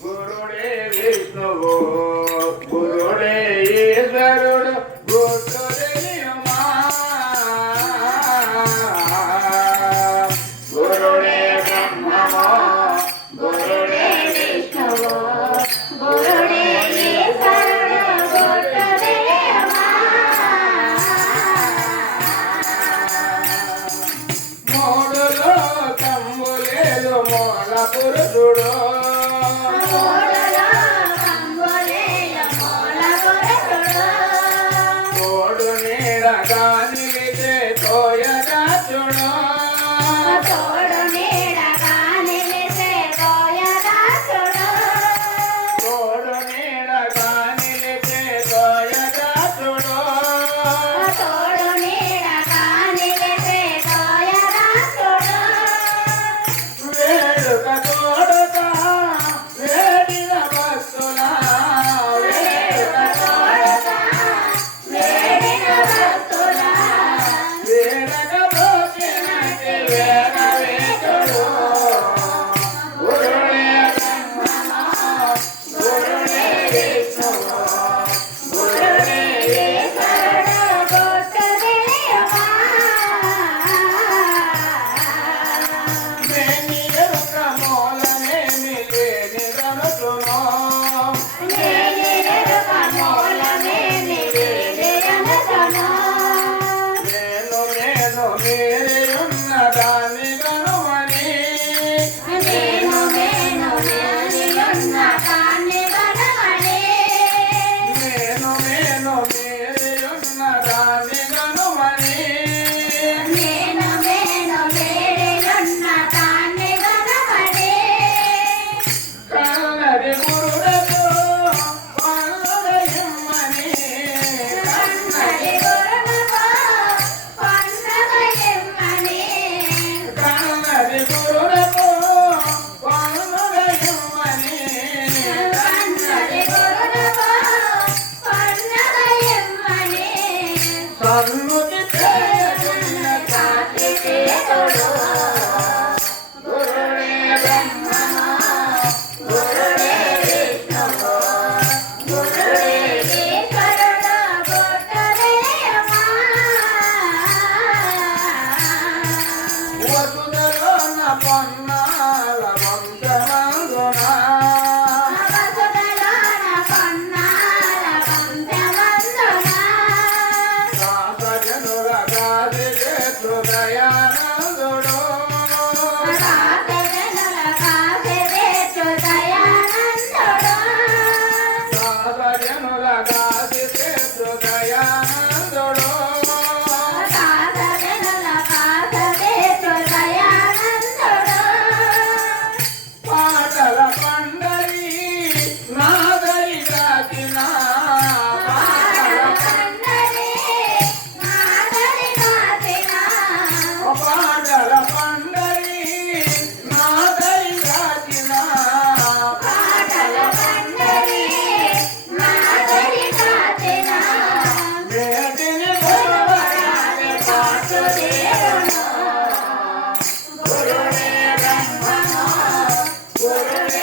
గురుడే విష్ణువు గురుడే ఈశ్వరుడు గురుడే ఉమా గురుడే బ్రహ్మమో గురుడే విష్ణువు గురుడే ఈశ్వరుడు గురుడే ఉమా మూడు లోకములేలు మూల పురుషుడు తోడు నీడగా నిలిచే తోయగా చూడు తోడు నీడగా నిలిచే తోయగా చూడు తోడు నీడగా నిలిచే తోయగా చూడు తోడు నీడగా నిలిచే తోయగా చూడు వేడుక తోడుగా వేడిన భక్తుల వేడుక తోడుగా వేడిన భక్తుల వేడక భోజనకి వేద వేదుడు గురుడే బ్రహ్మమో గురుడే విష్ణువు గురుడే ఈశ్వరుడు గురుడే ఉమా మేని ఎరుక మూలమేమి లేని రనుసును నేనెరుక మూలమేమి లేదనసను నేను మీరున్న దాని గనుమని నేను నేనియున్న కాన్ని వనమని నేను మీరున్న దాని గనుమని నేను వేడియున్న కాన్ని వనమని కన్నది గురుడతో పల్లుడయమ్మని కన్నది గురుడతో పన్నగయమ్మని కన్నది గురుడతో పల్లుడయమ్మని కన్నది గురుడతో పన్నగయమ్మని సన్నుతి చేయకున్న కాకి చేతుడు గురుడే బ్రహ్మమో గురుడే విష్ణువు గురుడే ఈశ్వరుడు గురుడే ఉమా వసుదలోన పొన్నాల వంశమందున వసుదలోన పొన్నాల వంశమందున సాసజనుల గాదిలే హృదయానందుడు రాజజనుల కాసిరేచు దయానందుడు సాసజనుల గాదిలే హృదయానందుడు రాజజనుల కాసిరేచు దయానందుడు పాటల పండరి నాదరి కాచిన పాటల పండరి నాదరి కాసిన పాటల పండరి నాదరి కాచిన పాటల పండరి నాదరి కాచిన వేదిని భగవరాని పాటుదేవును గురుడే బ్రహ్మమో గురుడే